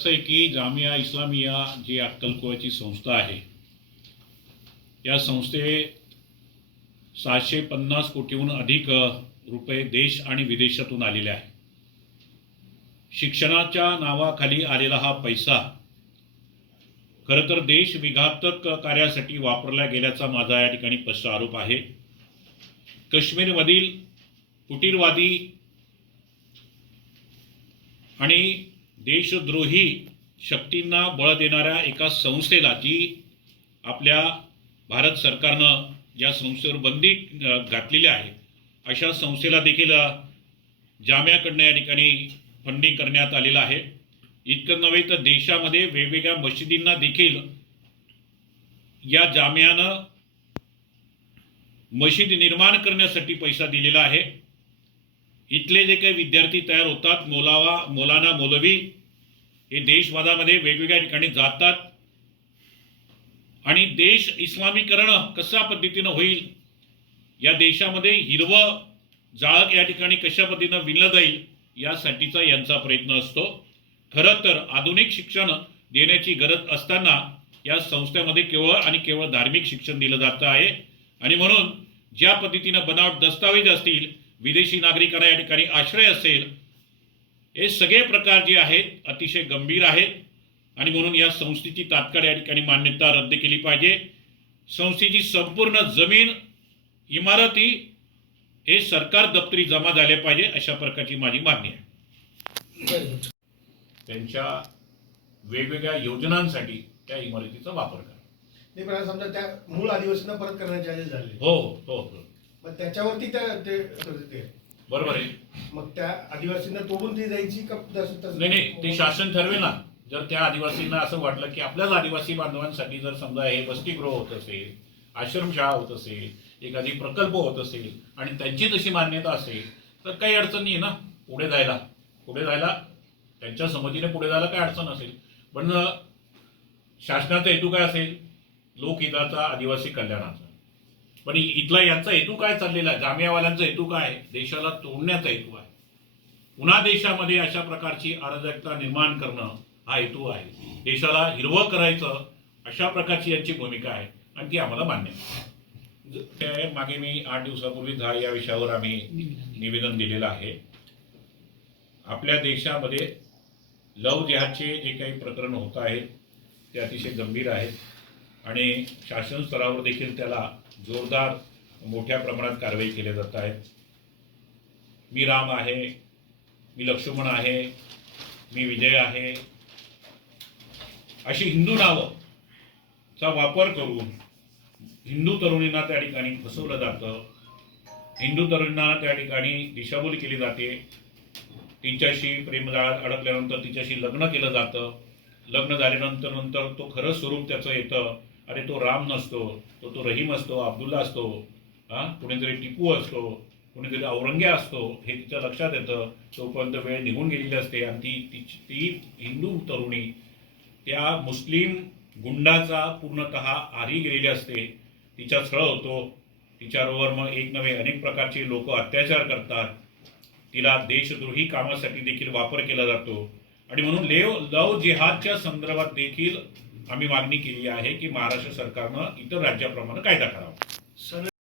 असं आहे की जामिया इस्लामिया जी अक्कलकोवाची संस्था आहे, या संस्थेत 750 कोटीहून अधिक रुपये देश आणि विदेशातून आलेले आहे. शिक्षणाच्या नावाखाली आलेला हा पैसा खरं तर देश विघातक कार्यासाठी वापरला गेल्याचा माझा या ठिकाणी स्पष्ट आरोप आहे. काश्मीरमधील फुटीरवादी आणि देशद्रोही शक्तींना बळ देणाऱ्या एका संस्थेला, जी आपल्या भारत सरकारनं ज्या संस्थेवर बंदी घातलेली आहे, अशा संस्थेला देखील जामियाकडनं या ठिकाणी फंडिंग करण्यात आलेलं आहे. इतकं नव्हे तर देशामध्ये वेगवेगळ्या मशिदींना देखील या जामियानं मशीद निर्माण करण्यासाठी पैसा दिलेला आहे. इथले जे काही विद्यार्थी तयार होतात, मौलाना मौलवी हे देशवादामध्ये वेगवेगळ्या ठिकाणी जातात आणि देश इस्लामीकरण कशा पद्धतीनं होईल, या देशामध्ये हिरवं जाळं या ठिकाणी कशा पद्धतीनं विणलं जाईल, यासाठीचा यांचा प्रयत्न असतो. खरं तर आधुनिक शिक्षण देण्याची गरज असताना या संस्थेमध्ये केवळ आणि केवळ धार्मिक शिक्षण दिलं जातं आहे. आणि म्हणून ज्या पद्धतीनं बनावट दस्तावेज असतील, विदेशी नागरिकांना या ठिकाणी आश्रय असेल, हे सगळे प्रकार जे आहेत अतिशय गंभीर आहेत. आणि म्हणून या संस्थेची तात्काळ या ठिकाणी मान्यता रद्द केली पाहिजे. संस्थेची संपूर्ण जमीन, इमारती हे सरकार दप्तरी जमा झाले पाहिजे, अशा प्रकारची माझी मागणी आहे. त्यांच्या वेगवेगळ्या योजनांसाठी त्या इमारतीचा वापर करा. समजा त्या मूळ आदिवासींना परत करण्याचे आदेश झाले. हो हो हो, मग त्याच्यावरती ते बरोबर आहे. मग त्या आदिवासींना तोडून ती जायची का? नाही, ते शासन ठरवे ना. जर त्या आदिवासींना असं वाटलं की आपल्याच आदिवासी बांधवांसाठी जर समजा हे वसतिगृह होत असेल, आश्रमशाळा होत असेल, एखादी प्रकल्प होत असेल आणि त्यांची तशी मान्यता असेल, तर काही अडचण नाही ना पुढे जायला त्यांच्या संमतीने पुढे जायला काही अडचण असेल. पण शासनाचा हेतू काय असेल? लोकहिताचा, आदिवासी कल्याणाचा. पण इथला यांचा हेतू काय चाललेला आहे? जामियावाल्यांचा हेतू काय? देशाला तोडण्याचा हेतू आहे. पुन्हा देशामध्ये अशा प्रकारची अराजकता निर्माण करणं हा हेतू आहे. देशाला हिरवं करायचं, अशा प्रकारची यांची भूमिका आहे आणि ती आम्हाला मान्य आहे. मागे मी 8 दिवसापूर्वी या विषयावर आम्ही निवेदन दिलेलं आहे. आपल्या देशामध्ये लव जिहादचे जे काही प्रकरण होत आहेत ते अतिशय गंभीर आहेत आणि शासन स्तरावर देखील त्याला जोरदार मोठ्या प्रमाणात कारवाई केल्या जात आहेत. मी राम आहे, मी लक्ष्मण आहे, मी विजय आहे, अशी हिंदू नावाचा वापर करून हिंदू तरुणींना त्या ठिकाणी फसवलं जातं. हिंदू तरुणींना त्या ठिकाणी दिशाभूल केली जाते. तिच्याशी प्रेमजाळात अडकल्यानंतर तिच्याशी लग्न केलं जातं. लग्न झाल्यानंतर तो खरं स्वरूप त्याचं येतं. अरे तो राम नसतो, तो रहीम असतो, अब्दुल्ला असतो, कुणीतरी टिपू असतो, कुणीतरी औरंग्या असतो, हे तिच्या लक्षात येतं. तोपर्यंत वेळ निघून गेलेली असते आणि ती हिंदू तरुणी त्या मुस्लिम गुंडाचा पूर्णतः आरी गेलेली असते. तिचा छळ होतो. तिच्याबरोबर मग एक नव्हे अनेक प्रकारचे लोक अत्याचार करतात. तिला देशद्रोही कामासाठी देखील वापर केला जातो. आणि म्हणून लव जिहादच्या संदर्भात देखील आम्ही मागणी केली आहे की महाराष्ट्र सरकारनं इतर राज्याप्रमाणे कायदा करावा.